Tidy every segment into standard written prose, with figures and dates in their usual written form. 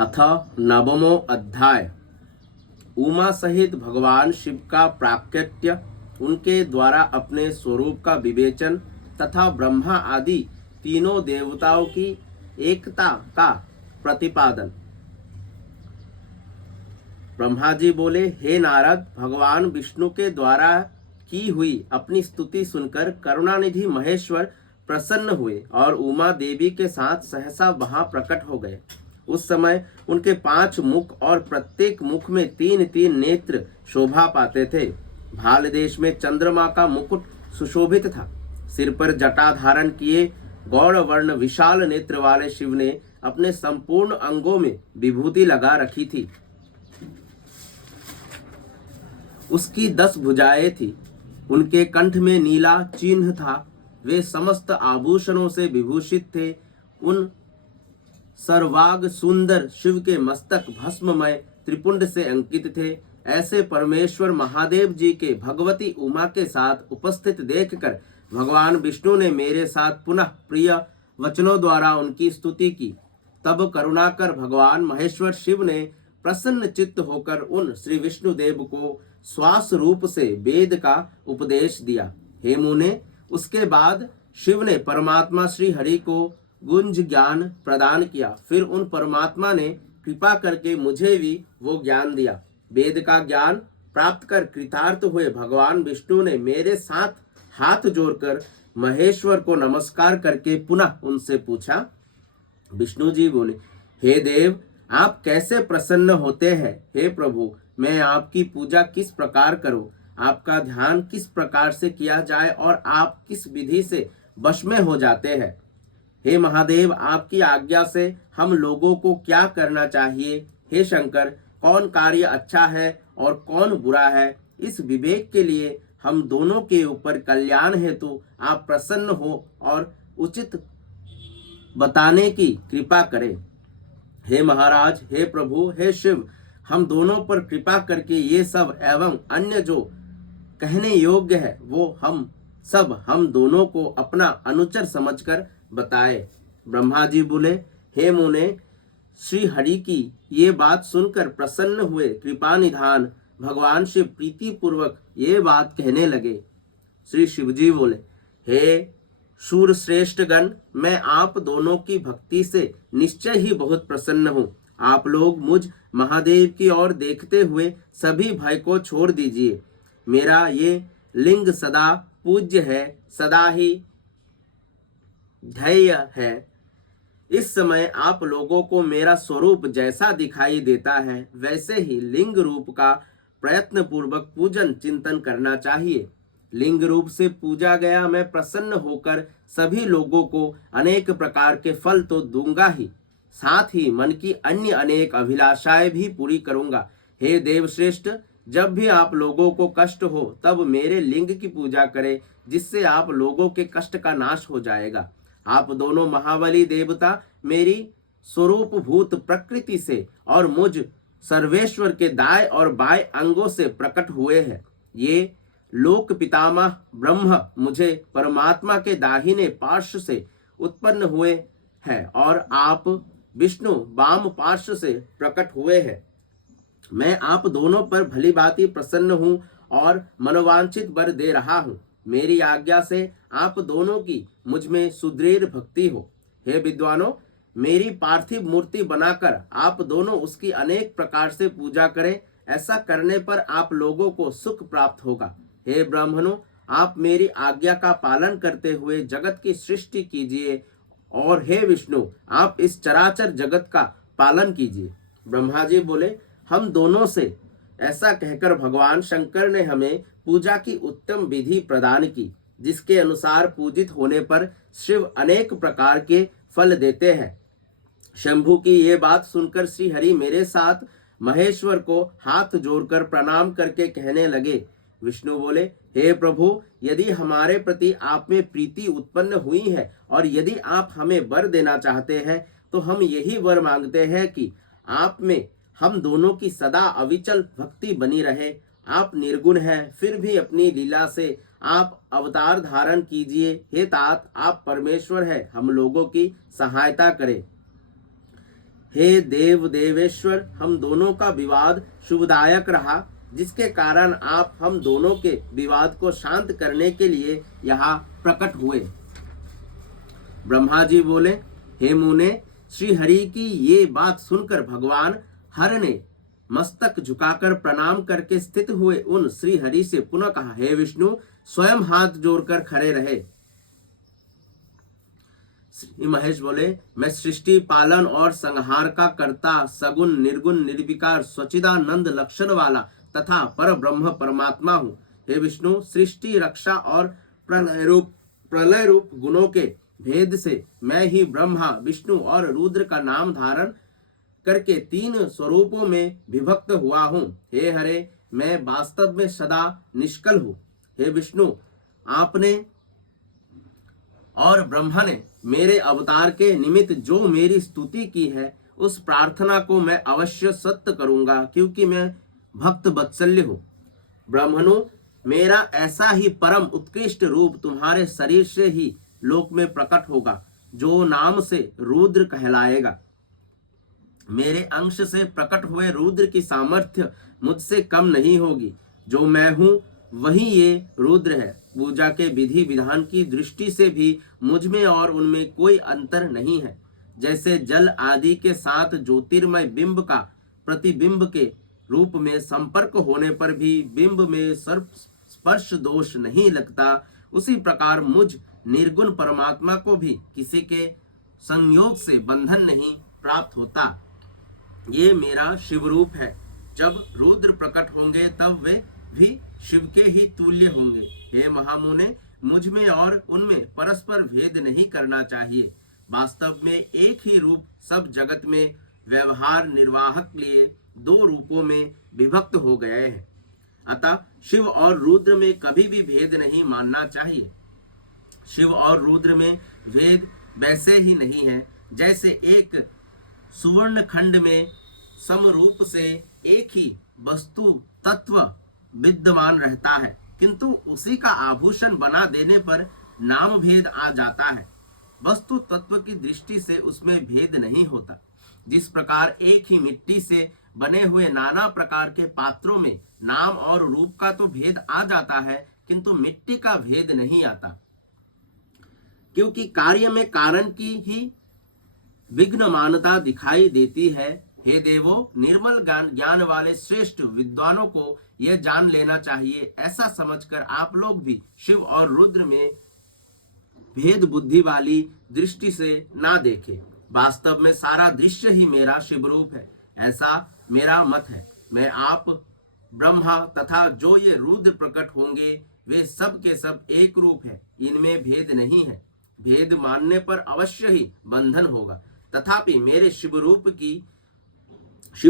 अथ नवमो अध्याय। उमा सहित भगवान शिव का प्राकट्य, उनके द्वारा अपने स्वरूप का विवेचन तथा ब्रह्मा आदि तीनों देवताओं की एकता का प्रतिपादन। ब्रह्मा जी बोले, हे नारद, भगवान विष्णु के द्वारा की हुई अपनी स्तुति सुनकर करुणानिधि महेश्वर प्रसन्न हुए और उमा देवी के साथ सहसा वहां प्रकट हो गए। उस समय उनके 5 मुख और प्रत्येक मुख में 3-3 नेत्र शोभा पाते थे। भाल देश में चंद्रमा का मुकुट सुशोभित था। सिर पर जटा धारण किए गौर वर्ण विशाल नेत्र वाले शिव ने अपने संपूर्ण अंगों में विभूति लगा रखी थी। उसकी 10 भुजाएं थी। उनके कंठ में नीला चिन्ह था। वे समस्त आभूषणों से विभूषित थे। उन सर्वांग सुंदर शिव के मस्तक भस्ममय त्रिपुंड से अंकित थे। ऐसे परमेश्वर महादेव जी के भगवती उमा के साथ उपस्थित देखकर भगवान विष्णु ने मेरे साथ पुनः प्रिय वचनों द्वारा उनकी स्तुति की। तब करुणाकर भगवान महेश्वर शिव ने प्रसन्न चित्त होकर उन श्री विष्णु देव को श्वास रूप से वेद का उपदेश दिया। हे मुने, उसके बाद शिव ने परमात्मा श्री हरि को गुंज ज्ञान प्रदान किया। फिर उन परमात्मा ने कृपा करके मुझे भी वो ज्ञान दिया। वेद का ज्ञान प्राप्त कर कृतार्थ हुए भगवान विष्णु ने मेरे साथ हाथ जोड़कर महेश्वर को नमस्कार करके पुनः उनसे पूछा। विष्णु जी बोले, हे देव, आप कैसे प्रसन्न होते हैं? हे प्रभु, मैं आपकी पूजा किस प्रकार करूं? आपका ध्यान किस प्रकार से किया जाए और आप किस विधि से वश में हो जाते हैं? हे महादेव, आपकी आज्ञा से हम लोगों को क्या करना चाहिए? हे शंकर, कौन कार्य अच्छा है और कौन बुरा है? इस विवेक के लिए हम दोनों के ऊपर कल्याण हेतु आप प्रसन्न हो और उचित बताने की कृपा करें। हे महाराज, हे प्रभु, हे शिव, हम दोनों पर कृपा करके ये सब एवं अन्य जो कहने योग्य है वो हम दोनों को अपना अनुचर समझकर बताए। ब्रह्मा जी बोले, हे मुने, श्री हरि की ये बात सुनकर प्रसन्न हुए कृपा निधान भगवान शिव प्रीति पूर्वक ये बात कहने लगे। श्री शिव जी बोले, हे शूर श्रेष्ठ गण, मैं आप दोनों की भक्ति से निश्चय ही बहुत प्रसन्न हूँ। आप लोग मुझ महादेव की ओर देखते हुए सभी भय को छोड़ दीजिए। मेरा ये लिंग सदा पूज्य है, सदा ही ध्येय है। इस समय आप लोगों को मेरा स्वरूप जैसा दिखाई देता है वैसे ही लिंग रूप का प्रयत्न पूर्वक पूजन चिंतन करना चाहिए। लिंग रूप से पूजा गया मैं प्रसन्न होकर सभी लोगों को अनेक प्रकार के फल तो दूंगा ही, साथ ही मन की अन्य अनेक अभिलाषाएं भी पूरी करूंगा। हे देवश्रेष्ठ, जब भी आप लोगों को कष्ट हो तब मेरे लिंग की पूजा करें, जिससे आप लोगों के कष्ट का नाश हो जाएगा। आप दोनों महाबली देवता मेरी स्वरूप भूत प्रकृति से और मुझ सर्वेश्वर के दाएं और बाएं अंगों से प्रकट हुए हैं। ये लोक पितामह ब्रह्म मुझे परमात्मा के दाहिने पार्श्व से उत्पन्न हुए हैं और आप विष्णु वाम पार्श्व से प्रकट हुए हैं। मैं आप दोनों पर भली भांति प्रसन्न हूँ और मनोवांछित वर दे रहा हूँ। मेरी आज्ञा से आप दोनों की मुझ में सुदृढ़ भक्ति हो। हे विद्वानों, मेरी पार्थिव मूर्ति बनाकर आप दोनों उसकी अनेक प्रकार से पूजा करें। ऐसा करने पर आप लोगों को सुख प्राप्त होगा। हे ब्राह्मणों, आप मेरी आज्ञा का पालन करते हुए जगत की सृष्टि कीजिए और हे विष्णु, आप इस चराचर जगत का पालन कीजिए। ब्रह्मा जी बोले, हम दोनों से ऐसा कहकर भगवान शंकर ने हमें पूजा की उत्तम विधि प्रदान की, जिसके अनुसार पूजित होने पर शिव अनेक प्रकार के फल देते हैं। शंभु की ये बात सुनकर श्री हरि मेरे साथ महेश्वर को हाथ जोड़कर प्रणाम करके कहने लगे। विष्णु बोले, हे प्रभु, यदि हमारे प्रति आप में प्रीति उत्पन्न हुई है और यदि आप हमें वर देना चाहते हैं तो हम यही वर मांगते हैं कि आप में हम दोनों की सदा अविचल भक्ति बनी रहे। आप निर्गुण हैं, फिर भी अपनी लीला से आप अवतार धारण कीजिए। हे तात, आप परमेश्वर हैं, हम लोगों की सहायता करें। हे देव देवेश्वर, हम दोनों का विवाद शुभदायक रहा, जिसके कारण आप हम दोनों के विवाद को शांत करने के लिए यहाँ प्रकट हुए। ब्रह्मा जी बोले, हे मुने, श्री हरि की ये बात सुनकर भगवान हर ने मस्तक झुकाकर प्रणाम करके स्थित हुए उन श्री हरि से पुनः कहा, हे विष्णु, स्वयं हाथ जोड़कर खड़े रहे। श्री महेश बोले, मैं सृष्टि पालन और संहार का कर्ता, सगुण निर्गुण निर्विकार स्वचिदानंद लक्षण वाला तथा पर ब्रह्म परमात्मा हूँ। हे विष्णु, सृष्टि रक्षा और प्रलय रूप गुणों के भेद से मैं ही ब्रह्मा विष्णु और रुद्र का नाम धारण करके 3 स्वरूपों में विभक्त हुआ हूँ। हे हरे, मैं वास्तव में सदा निष्कल हूँ। हे विष्णु, आपने और ब्रह्मा ने मेरे अवतार के निमित्त जो मेरी स्तुति की है, उस प्रार्थना को मैं अवश्य सत्य करूंगा, क्योंकि मैं भक्त वत्सल्य हूँ। ब्राह्मणों, मेरा ऐसा ही परम उत्कृष्ट रूप तुम्हारे शरीर से ही लोक में प्रकट होगा, जो नाम से रुद्र कहलाएगा। मेरे अंश से प्रकट हुए रुद्र की सामर्थ्य मुझसे कम नहीं होगी। जो मैं हूँ वही ये रुद्र है। पूजा के विधि विधान की दृष्टि से भी मुझ में और उनमें कोई अंतर नहीं है। जैसे जल आदि के साथ ज्योतिर्मय बिंब का प्रतिबिंब के रूप में संपर्क होने पर भी बिंब में स्पर्श दोष नहीं लगता, उसी प्रकार मुझ निर्गुण परमात्मा को भी किसी के संयोग से बंधन नहीं प्राप्त होता। ये मेरा शिव रूप है। जब रुद्र प्रकट होंगे तब वे भी शिव के ही तुल्य होंगे। हे महामुने, मुझ में और उनमें परस्पर भेद नहीं करना चाहिए। वास्तव में एक ही रूप सब जगत में व्यवहार निर्वाहक लिए 2 रूपों में विभक्त हो गए हैं। अतः शिव और रुद्र में कभी भी भेद नहीं मानना चाहिए। शिव और रुद्र में भेद वैसे ही नहीं है जैसे एक सुवर्ण खंड में समरूप से एक ही वस्तु तत्व विद्यमान रहता है, किंतु उसी का आभूषण बना देने पर नाम भेद आ जाता है। वस्तु तत्व की दृष्टि से उसमें भेद नहीं होता। जिस प्रकार एक ही मिट्टी से बने हुए नाना प्रकार के पात्रों में नाम और रूप का तो भेद आ जाता है, किंतु मिट्टी का भेद नहीं आता, क्योंकि कार्य में कारण की ही विघ्नमानता दिखाई देती है। हे देवो, निर्मल ज्ञान वाले श्रेष्ठ विद्वानों को यह जान लेना चाहिए। ऐसा समझकर आप लोग भी शिव और रुद्र में भेद बुद्धि वाली दृष्टि से ना देखें। वास्तव में सारा दृश्य ही मेरा शिव रूप है, ऐसा मेरा मत है। मैं आप ब्रह्मा तथा जो ये रुद्र प्रकट होंगे वे सब के सब एक रूप है, इनमें भेद नहीं है। भेद मानने पर अवश्य ही बंधन होगा। तथापि मेरे शिव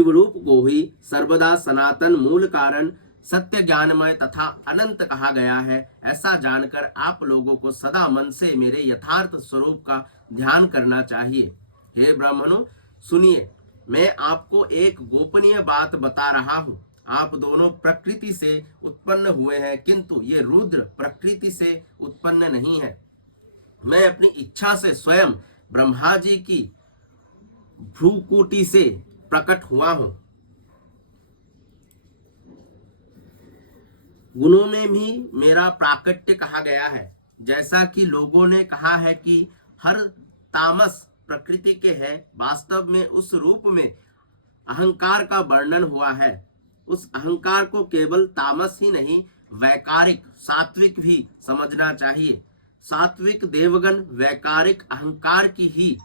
रूप को ही सर्वदा सनातन मूल कारण सत्य ज्ञानमय तथा अनंत कहा गया है। ऐसा जानकर आप लोगों को सदा मन से मेरे यथार्थ स्वरूप का ध्यान करना चाहिए। हे ब्राह्मणों, सुनिए, मैं आपको एक गोपनीय बात बता रहा हूँ। आप दोनों प्रकृति से उत्पन्न हुए हैं, किंतु ये रुद्र प्रकृति से उत्पन्न नहीं है। मैं अपनी इच्छा से स्वयं ब्रह्मा जी की भ्रूकुटी से प्रकट हुआ हूं। गुणों में भी मेरा प्राकट्य कहा गया है। जैसा कि लोगों ने कहा है कि हर तामस प्रकृति के है, वास्तव में उस रूप में अहंकार का वर्णन हुआ है। उस अहंकार को केवल तामस ही नहीं, वैकारिक सात्विक भी समझना चाहिए। सात्विक देवगण वैकारिक अहंकार की ही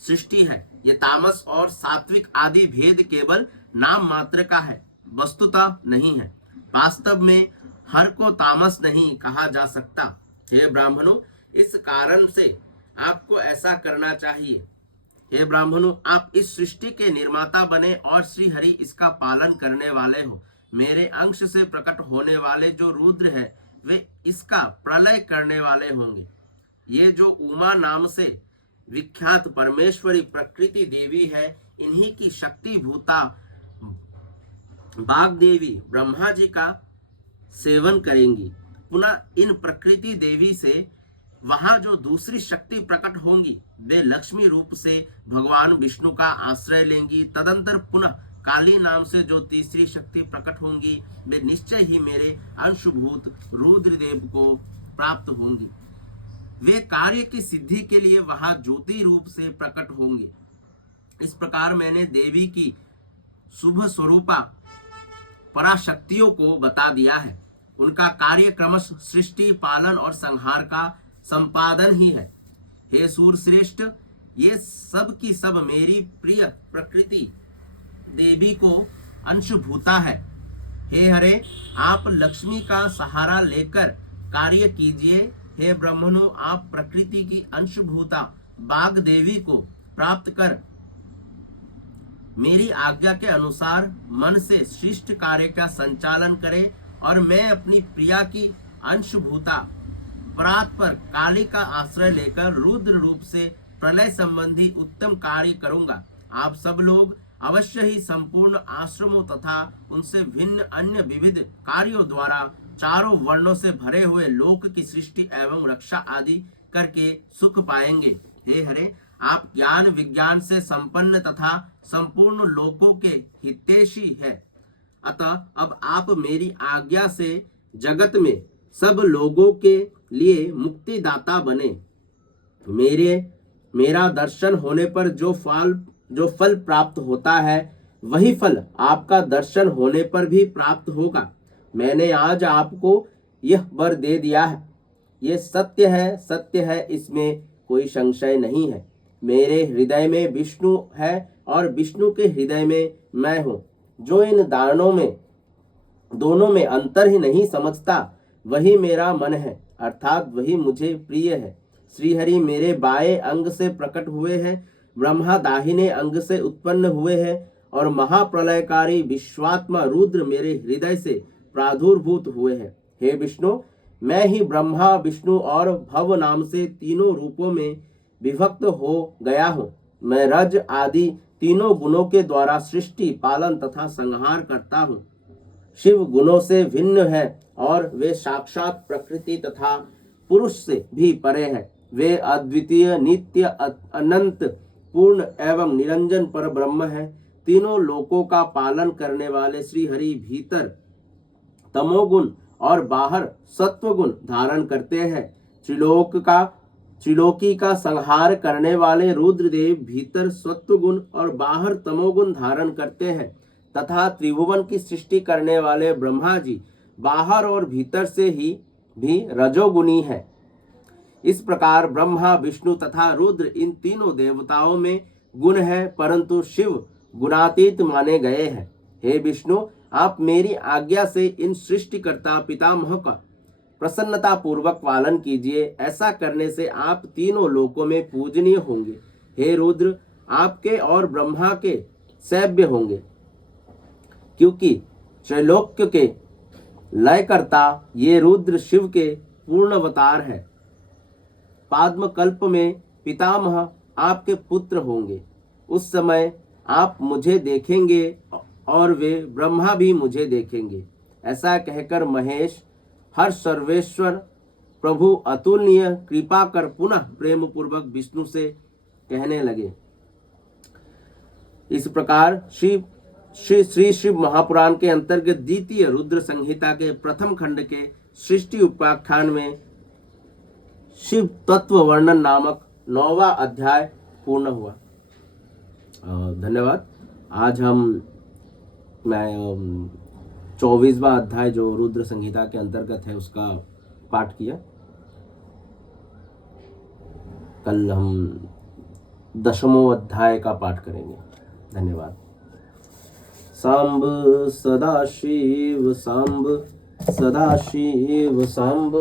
सृष्टि है। ये तामस और सात्विक आदि भेद केवल नाम मात्र का है, वस्तुतः नहीं है। वास्तव में हर को तामस नहीं कहा जा सकता। हे ब्राह्मणों, इस कारण से आपको ऐसा करना चाहिए। हे ब्राह्मणों, आप इस सृष्टि के निर्माता बने और श्री हरि इसका पालन करने वाले हो। मेरे अंश से प्रकट होने वाले जो रुद्र है वे इसका प्रलय करने वाले होंगे। ये जो उमा नाम से विख्यात परमेश्वरी प्रकृति देवी है, इन्हीं की शक्ति भूता बाग देवी ब्रह्मा जी का सेवन करेंगी। पुनः इन प्रकृति देवी से वहां जो दूसरी शक्ति प्रकट होंगी वे लक्ष्मी रूप से भगवान विष्णु का आश्रय लेंगी। तदंतर पुनः काली नाम से जो तीसरी शक्ति प्रकट होंगी वे निश्चय ही मेरे अंशभूत रुद्रदेव को प्राप्त होंगी। वे कार्य की सिद्धि के लिए वहां ज्योति रूप से प्रकट होंगे। इस प्रकार मैंने देवी की शुभ स्वरूपा पराशक्तियों को बता दिया है। उनका कार्य क्रमश सृष्टि, पालन और संहार का संपादन ही है। हे सूर श्रेष्ठ, ये सब की सब मेरी प्रिय प्रकृति देवी को अंशभूता है। हे हरे, आप लक्ष्मी का सहारा लेकर कार्य कीजिए। हे ब्रह्मणो, आप प्रकृति की अंशभूता बाग देवी को प्राप्त कर मेरी आज्ञा के अनुसार मन से शिष्ट कार्य का संचालन करें और मैं अपनी प्रिया की अंशभूता परात पर काली का आश्रय लेकर रुद्र रूप से प्रलय संबंधी उत्तम कार्य करूंगा। आप सब लोग अवश्य ही संपूर्ण आश्रमों तथा उनसे भिन्न अन्य विविध कार्यों द्वारा चारों वर्णों से भरे हुए लोक की सृष्टि एवं रक्षा आदि करके सुख पाएंगे। हे हरे, आप ज्ञान विज्ञान से संपन्न तथा संपूर्ण लोकों के हितैषी है। अतः अब आप मेरी आज्ञा से जगत में सब लोगों के लिए मुक्तिदाता बने। मेरा दर्शन होने पर जो फल प्राप्त होता है वही फल आपका दर्शन होने पर भी प्राप्त होगा। मैंने आज आपको यह वर दे दिया है। ये सत्य है, इसमें कोई संशय नहीं है। मेरे हृदय में विष्णु है और विष्णु के हृदय में मैं हूँ। जो इन दोनों में अंतर ही नहीं समझता वही मेरा मन है, अर्थात वही मुझे प्रिय है। श्रीहरि मेरे बाएं अंग से प्रकट हुए हैं, ब्रह्मा दाहिने अंग से उत्पन्न हुए हैं और महाप्रलयकारी विश्वात्मा रुद्र मेरे हृदय से प्रादुर्भूत हुए हैं। हे विष्णु, मैं ही ब्रह्मा, विष्णु और भव नाम से तीनों रूपों में विभक्त हो गया हूँ। मैं रज आदि तीनों गुणों के द्वारा सृष्टि, पालन तथा संहार करता हूँ। शिव गुणों से भिन्न है और वे साक्षात प्रकृति तथा पुरुष से भी परे हैं। वे अद्वितीय, नित्य, अनंत, पूर्ण एवं निरंजन पर ब्रह्म है। तीनों लोकों का पालन करने वाले श्री हरि भीतर तमोगुण और बाहर सत्वगुण धारण करते हैं। त्रिलोकी का संहार करने वाले रुद्रदेव भीतर सत्वगुण और बाहर तमोगुण धारण करते हैं तथा त्रिभुवन की सृष्टि करने वाले ब्रह्मा जी बाहर और भीतर से ही भी रजोगुणी है। इस प्रकार ब्रह्मा, विष्णु तथा रुद्र इन तीनों देवताओं में गुण है, परंतु शिव गुणातीत माने गए हैं। हे विष्णु, आप मेरी आज्ञा से इन सृष्टिकर्ता पितामह का प्रसन्नता पूर्वक पालन कीजिए। ऐसा करने से आप तीनों लोकों में पूजनीय होंगे। हे रुद्र, आपके और ब्रह्मा के सेव्य होंगे, क्योंकि त्रैलोक्य के लयकर्ता ये रुद्र शिव के पूर्ण अवतार है। पाद्म कल्प में पितामह आपके पुत्र होंगे। उस समय आप मुझे देखेंगे और वे ब्रह्मा भी मुझे देखेंगे। ऐसा कहकर महेश, हर सर्वेश्वर प्रभु अतुलनीय कृपा कर पुनः प्रेम पूर्वक विष्णु से कहने लगे। इस प्रकार श्री शिव महापुराण के अंतर्गत द्वितीय रुद्र संहिता के प्रथम खंड के सृष्टि उपाख्यान में शिव तत्व वर्णन नामक 9वां अध्याय पूर्ण हुआ। धन्यवाद। आज मैं 24वां अध्याय जो रुद्र संहिता के अंतर्गत है उसका पाठ किया। कल हम 10वां अध्याय का पाठ करेंगे। धन्यवाद। सांब सदाशिव सांब, सदाशिव सांब,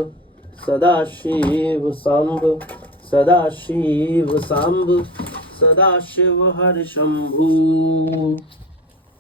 सदाशिव सांब, सदाशिव सांब, सदाशिव हर शंभु।